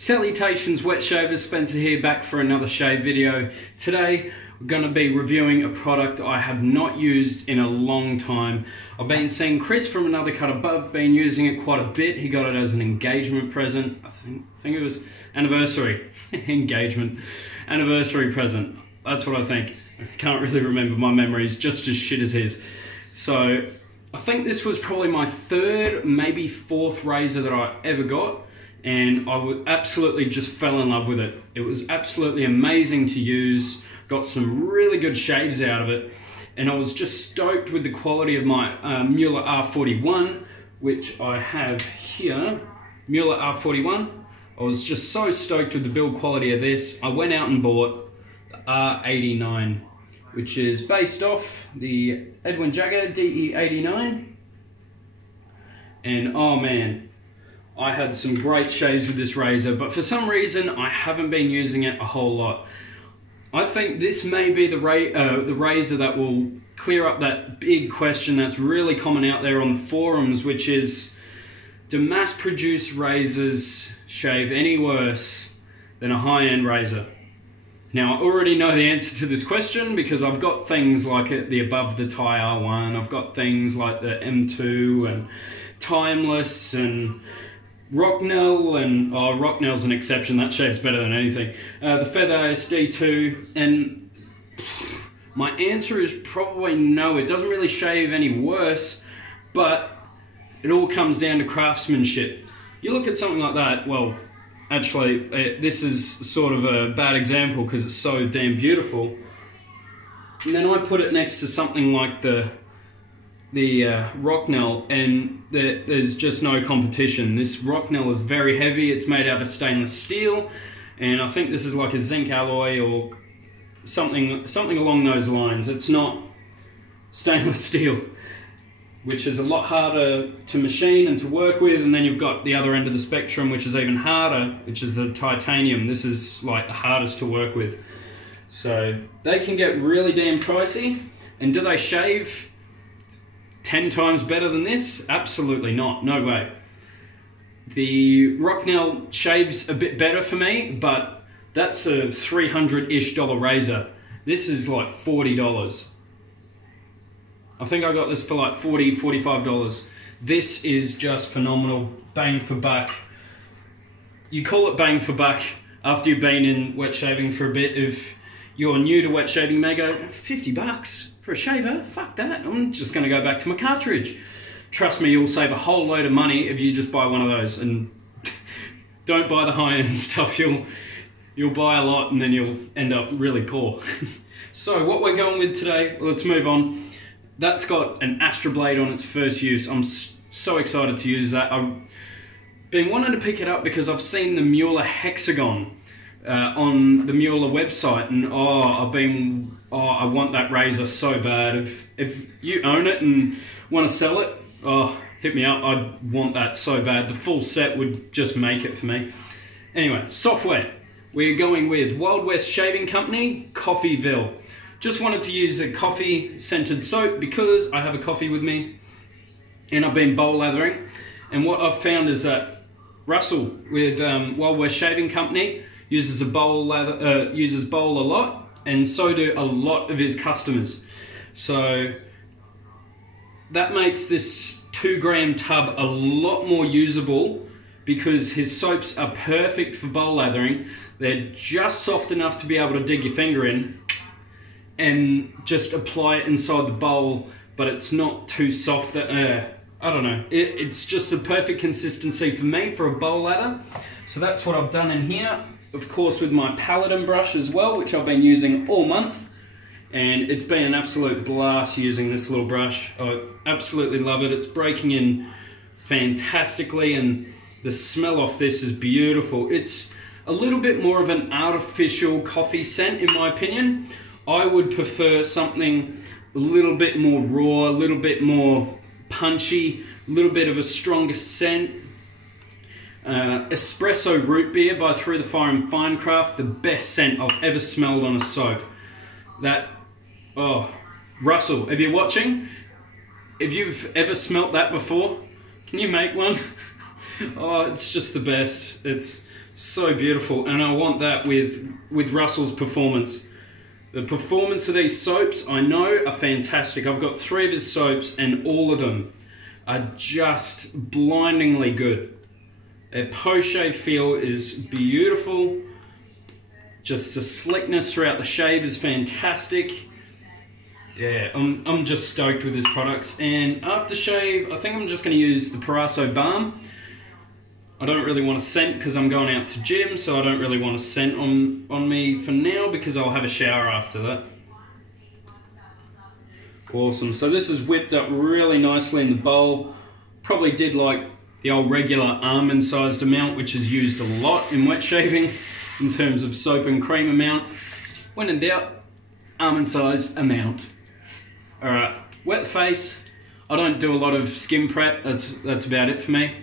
Salutations wet shavers, Spencer here, back for another shave video. Today we're going to be reviewing a product I have not used in a long time. I've been seeing Chris from Another Cut Above been using it quite a bit. He got it as an engagement present. I think it was anniversary. Anniversary present. That's what I think. I can't really remember, my memory's just as shit as his. So I think this was probably my third, maybe fourth razor that I ever got. And I absolutely just fell in love with it. It was absolutely amazing to use, got some really good shaves out of it, and I was just stoked with the quality of my Muhle R91, which I have here, Muhle R41. I was just so stoked with the build quality of this. I went out and bought the R89, which is based off the Edwin Jagger DE89, and oh man, I had some great shaves with this razor, but for some reason I haven't been using it a whole lot. I think this may be the razor that will clear up that big question that's really common out there on the forums, which is, do mass-produced razors shave any worse than a high-end razor? Now, I already know the answer to this question because I've got things like the Above the Tie R1, I've got things like the M2 and Timeless and Rocknell, and Rocknell's an exception, that shaves better than anything. The Feather ASD2, and my answer is probably no, it doesn't really shave any worse, but it all comes down to craftsmanship. You look at something like that, well, actually, this is sort of a bad example because it's so damn beautiful. And then I put it next to something like the Rocknell, and there's just no competition. This Rocknell is very heavy, it's made out of stainless steel, and I think this is like a zinc alloy or something along those lines. It's not stainless steel, which is a lot harder to machine and to work with, and then you've got the other end of the spectrum, which is even harder, which is the titanium. This is like the hardest to work with. So they can get really damn pricey, and do they shave 10 times better than this? Absolutely not, no way. The Rocknell shaves a bit better for me, but that's a $300-ish razor. This is like $40. I think I got this for like $40, $45. This is just phenomenal, bang for buck. You call it bang for buck after you've been in wet shaving for a bit. If you're new to wet shaving, you may go, $50 for a shaver? Fuck that, I'm just gonna go back to my cartridge. Trust me, you'll save a whole load of money if you just buy one of those, and don't buy the high-end stuff. You'll buy a lot and then you'll end up really poor. So what we're going with today, let's move on. That's got an Astra blade on its first use. I'm so excited to use that. I've been wanting to pick it up because I've seen the Muhle Hexagon on the Muhle website, and I want that razor so bad. If you own it and want to sell it, hit me up. I'd want that so bad. The full set would just make it for me. Anyway, software. We're going with Wild West Shaving Company, Coffeeville. Just wanted to use a coffee scented soap because I have a coffee with me and I've been bowl lathering, and what I've found is that Russell with Wild West Shaving Company uses bowl a lot, and so do a lot of his customers. So that makes this 2 gram tub a lot more usable because his soaps are perfect for bowl lathering. They're just soft enough to be able to dig your finger in and just apply it inside the bowl, but it's not too soft that, I don't know. It's just the perfect consistency for me for a bowl lather. So that's what I've done in here. Of course, with my Paladin brush as well, which I've been using all month, and it's been an absolute blast using this little brush. I absolutely love it. It's breaking in fantastically, and the smell off this is beautiful. It's a little bit more of an artificial coffee scent, in my opinion. I would prefer something a little bit more raw, a little bit more punchy, a little bit of a stronger scent. Espresso root beer by Through the Fire and Finecraft, the best scent I've ever smelled on a soap. Russell, if you're watching, if you've ever smelt that before, can you make one? Oh, it's just the best. It's so beautiful, and I want that with Russell's performance. The performance of these soaps, I know, are fantastic. I've got 3 of his soaps, and all of them are just blindingly good. Their post-shave feel is beautiful. Just the slickness throughout the shave is fantastic. Yeah, I'm just stoked with his products. And aftershave, I think I'm just going to use the Parasso Balm. I don't really want a scent because I'm going out to gym, so I don't really want a scent on me for now because I'll have a shower after that. Awesome, so this is whipped up really nicely in the bowl. Probably did like the old regular almond sized amount, which is used a lot in wet shaving in terms of soap and cream amount. When in doubt, almond sized amount. Alright, wet the face. I don't do a lot of skin prep, that's about it for me.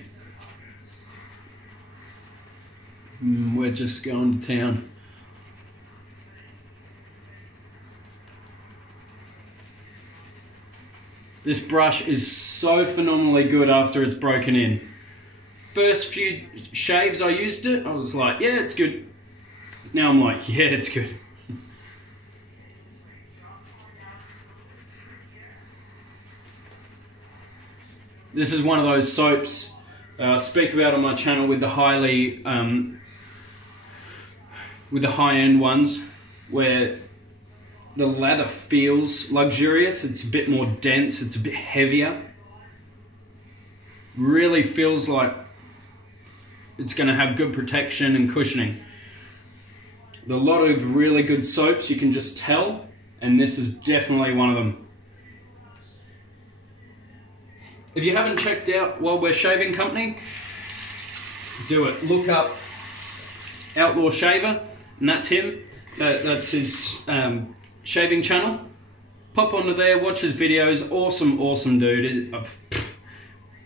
We're just going to town. This brush is so phenomenally good after it's broken in. First few shaves I used it, I was like, yeah, it's good. Now I'm like, yeah, it's good. This is one of those soaps I speak about on my channel with the high-end ones, where the lather feels luxurious. It's a bit more dense, it's a bit heavier. Really feels like it's going to have good protection and cushioning. A lot of really good soaps you can just tell, and this is definitely one of them. If you haven't checked out Wild West Shaving Company, do it. Look up Outlaw Shaver, and that's him. That's his shaving channel. Pop onto there, watch his videos. Awesome dude.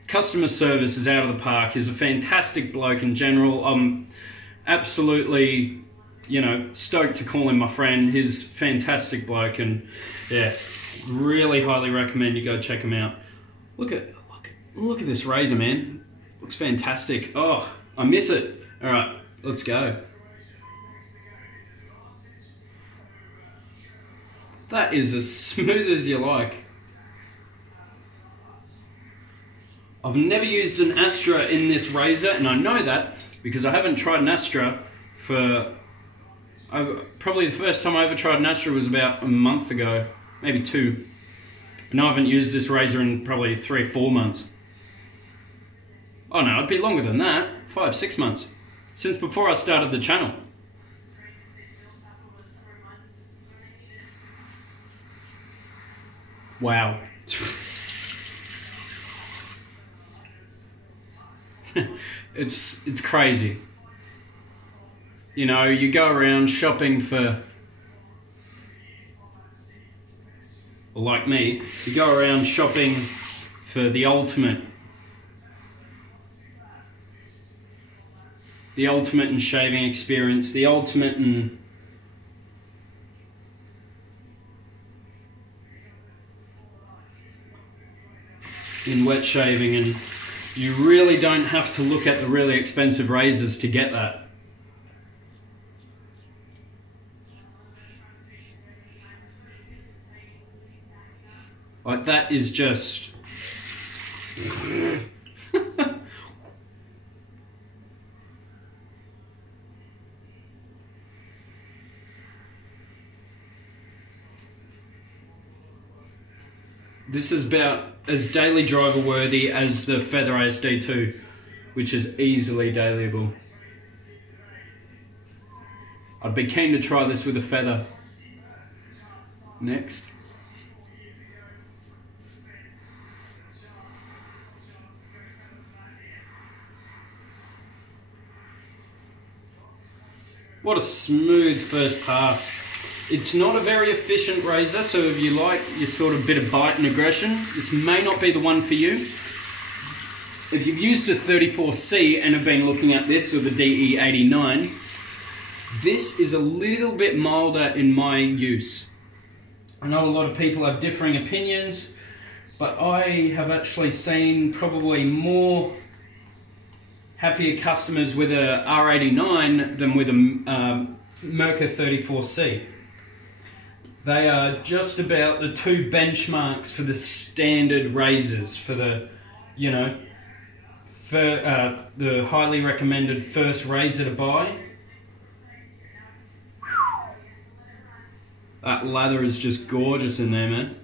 Customer service is out of the park. He's a fantastic bloke in general. I'm absolutely, you know, stoked to call him my friend. He's a fantastic bloke, and yeah, really highly recommend you go check him out. Look at this razor, man. Looks fantastic. Oh, I miss it. All right, let's go. That is as smooth as you like. I've never used an Astra in this razor, and I know that because I haven't tried an Astra for... probably the first time I ever tried an Astra was about a month ago, maybe 2. And I haven't used this razor in probably 3 or 4 months. Oh no, it'd be longer than that. 5, 6 months. Since before I started the channel. Wow. It's crazy. You know, you go around shopping for... like me, you go around shopping for the ultimate in shaving experience, the ultimate in wet shaving, and you really don't have to look at the really expensive razors to get that. Like, that is just... This is about as daily driver worthy as the Feather ASD2, which is easily dailyable. I'd be keen to try this with a Feather. Next. What a smooth first pass. It's not a very efficient razor, so if you like your sort of bit of bite and aggression, this may not be the one for you. If you've used a 34C and have been looking at this, or the DE89, this is a little bit milder in my use. I know a lot of people have differing opinions, but I have actually seen probably more happier customers with a R89 than with a Muhle 34C. They are just about the two benchmarks for the standard razors, for the, you know, for the highly recommended first razor to buy. That lather is just gorgeous in there, man.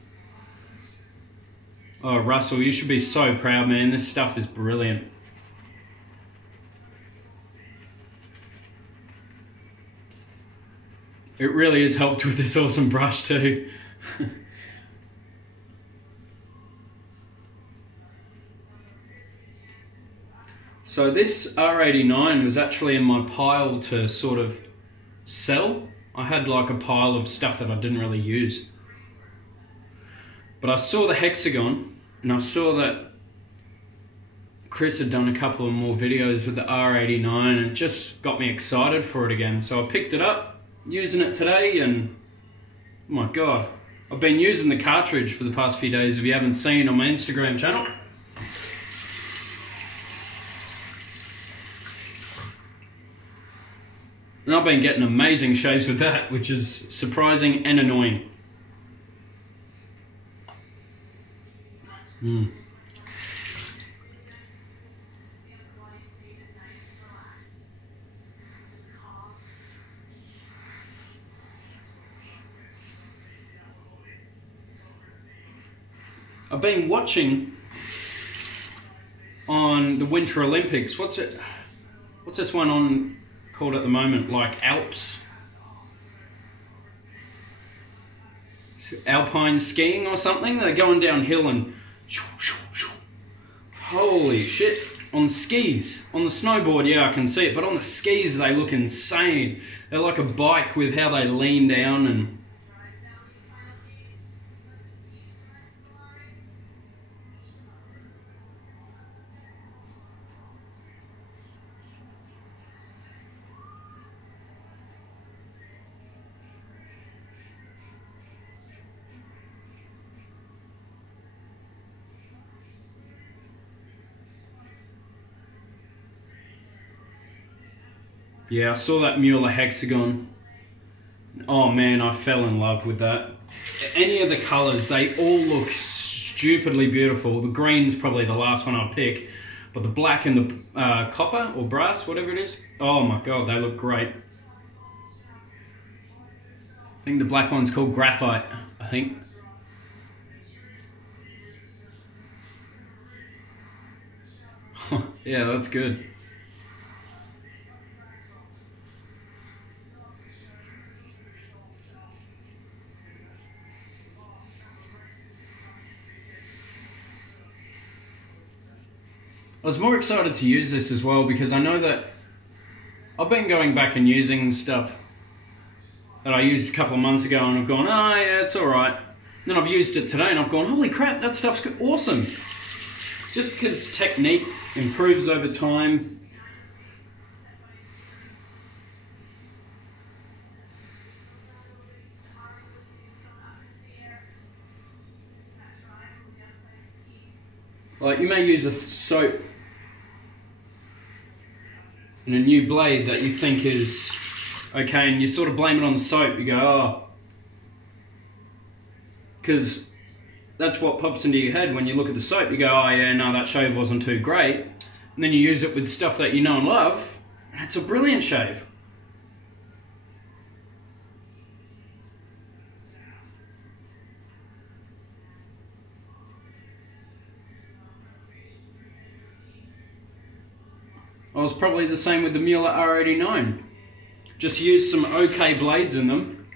Oh, Russell, you should be so proud, man. This stuff is brilliant. It really has helped with this awesome brush too. So this R89 was actually in my pile to sort of sell. I had like a pile of stuff that I didn't really use. But I saw the hexagon and I saw that Chris had done a couple of more videos with the R89 and it just got me excited for it again. So I picked it up, using it today, and oh my god, I've been using the cartridge for the past few days if you haven't seen on my Instagram channel. And I've been getting amazing shaves with that, which is surprising and annoying. I've been watching on the Winter Olympics. What's this one on called at the moment? Like Alps? Alpine skiing or something? They're going downhill and holy shit. On skis. On the snowboard, yeah, I can see it, but on the skis they look insane. They're like a bike with how they lean down and... Yeah, I saw that Muhle hexagon. Oh man, I fell in love with that. Any of the colours, they all look stupidly beautiful. The green's probably the last one I'll pick, but the black and the copper or brass, whatever it is, oh my god, they look great. I think the black one's called graphite, I think. Yeah, that's good. I was more excited to use this as well because I know that I've been going back and using stuff that I used a couple of months ago and I've gone, oh yeah, it's alright. Then I've used it today and I've gone, holy crap, that stuff's awesome. Just because technique improves over time. Like you may use a soap and a new blade that you think is okay and you sort of blame it on the soap. You go, oh, because that's what pops into your head when you look at the soap. You go, oh yeah, no, that shave wasn't too great. And then you use it with stuff that you know and love and it's a brilliant shave. I was probably the same with the Muhle R89. Just used some okay blades in them.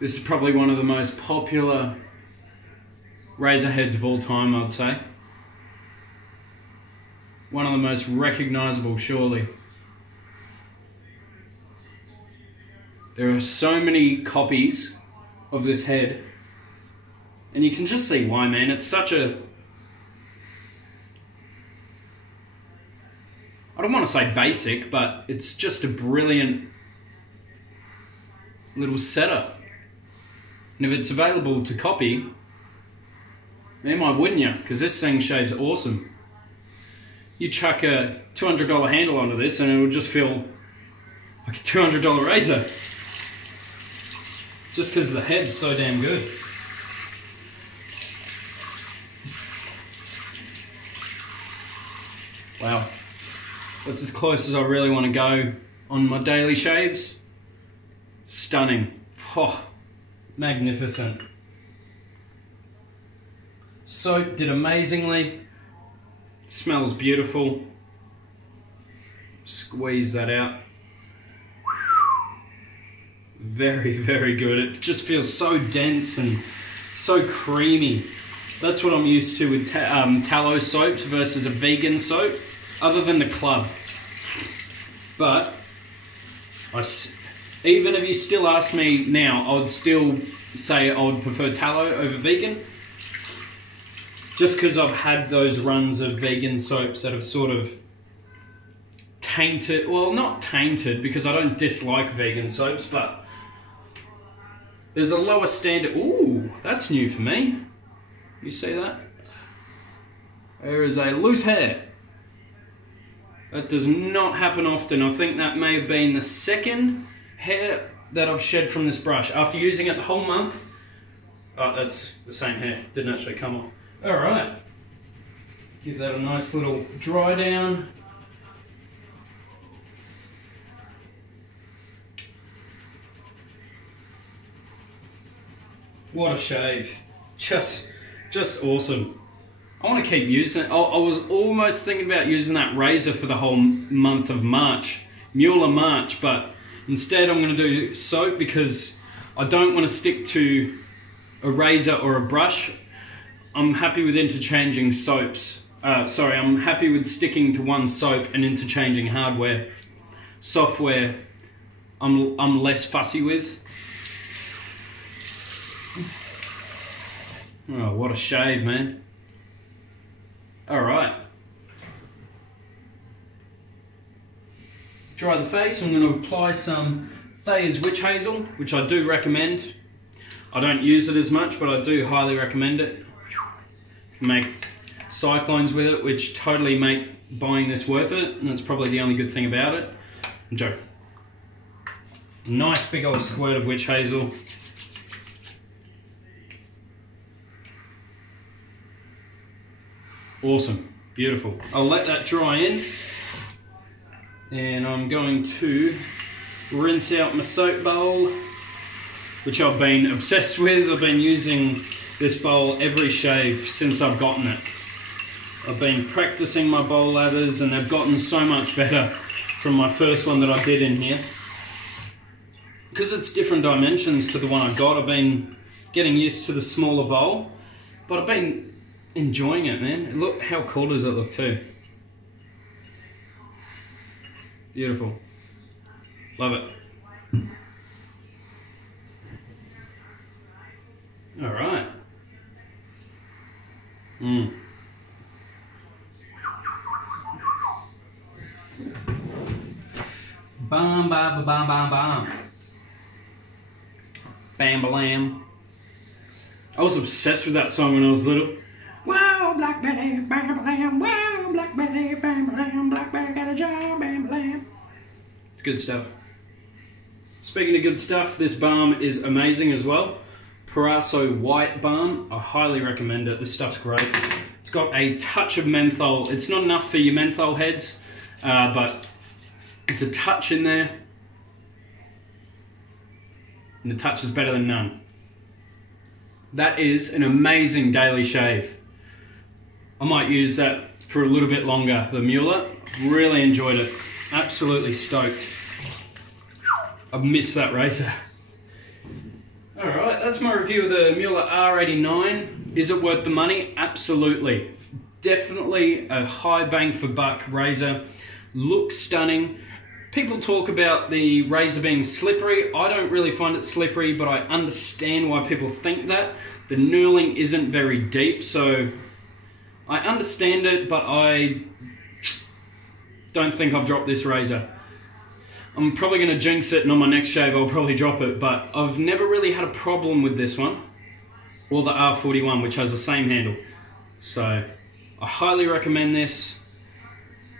This is probably one of the most popular razor heads of all time, I'd say. One of the most recognizable, surely. There are so many copies of this head, and you can just see why, man. It's such a... I don't want to say basic, but it's just a brilliant little setup. And if it's available to copy, then why wouldn't you? Because this thing shaves awesome. You chuck a $200 handle onto this and it'll just feel like a $200 razor. Just because the head's so damn good. Wow. That's as close as I really want to go on my daily shaves. Stunning. Oh, magnificent. Soap did amazingly. Smells beautiful. Squeeze that out. Very, very good. It just feels so dense and so creamy. That's what I'm used to with tallow soaps versus a vegan soap, other than the club. But even if you still ask me now, I would still say I would prefer tallow over vegan. Just because I've had those runs of vegan soaps that have sort of tainted, well, not tainted because I don't dislike vegan soaps, but there's a lower standard. Ooh, that's new for me. You see that? There is a loose hair. That does not happen often. I think that may have been the second hair that I've shed from this brush. After using it the whole month, oh, that's the same hair. Didn't actually come off. All right. Give that a nice little dry down. What a shave. Just awesome. I want to keep using it. I was almost thinking about using that razor for the whole month of March, Muhle March, but instead I'm going to do soap because I don't want to stick to a razor or a brush. I'm happy with interchanging soaps. I'm happy with sticking to one soap and interchanging hardware. Software, I'm less fussy with. Oh, what a shave, man. All right. Dry the face. I'm going to apply some Thayer's Witch Hazel, which I do recommend. I don't use it as much, but I do highly recommend it. Make cyclones with it, which totally make buying this worth it, and that's probably the only good thing about it. Enjoy. Nice big old squirt of Witch Hazel. Awesome, beautiful. I'll let that dry in, and I'm going to rinse out my soap bowl, which I've been obsessed with. I've been using this bowl every shave since I've gotten it. I've been practicing my bowl lathers and they've gotten so much better from my first one that I did in here. Because it's different dimensions to the one I got, I've been getting used to the smaller bowl, but I've been enjoying it, man. Look, how cool does it look too? Beautiful. Love it. All right. Bam, bam, bam, bam, bam. Bam, bam. I was obsessed with that song when I was little. Wow, Black Betty, bam, bam, wow, Black Betty, bam, bam, Black Betty got a job, bam, bam. It's good stuff. Speaking of good stuff, this balm is amazing as well. Paraso White Balm, I highly recommend it. This stuff's great. It's got a touch of menthol. It's not enough for your menthol heads, but it's a touch in there. And the touch is better than none. That is an amazing daily shave. I might use that for a little bit longer. The Muhle, really enjoyed it. Absolutely stoked. I've missed that razor. Alright, that's my review of the Muhle R89. Is it worth the money? Absolutely. Definitely a high bang for buck razor. Looks stunning. People talk about the razor being slippery. I don't really find it slippery, but I understand why people think that. The knurling isn't very deep, so I understand it, but don't think I've dropped this razor. I'm probably going to jinx it, and on my next shave I'll probably drop it, but I've never really had a problem with this one, or the R41, which has the same handle. So I highly recommend this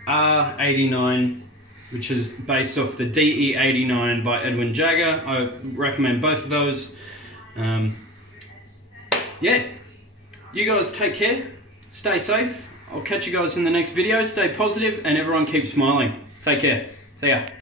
R89, which is based off the DE89 by Edwin Jagger. I recommend both of those. Yeah, you guys take care, stay safe. I'll catch you guys in the next video. Stay positive, and everyone keep smiling. Take care. See ya.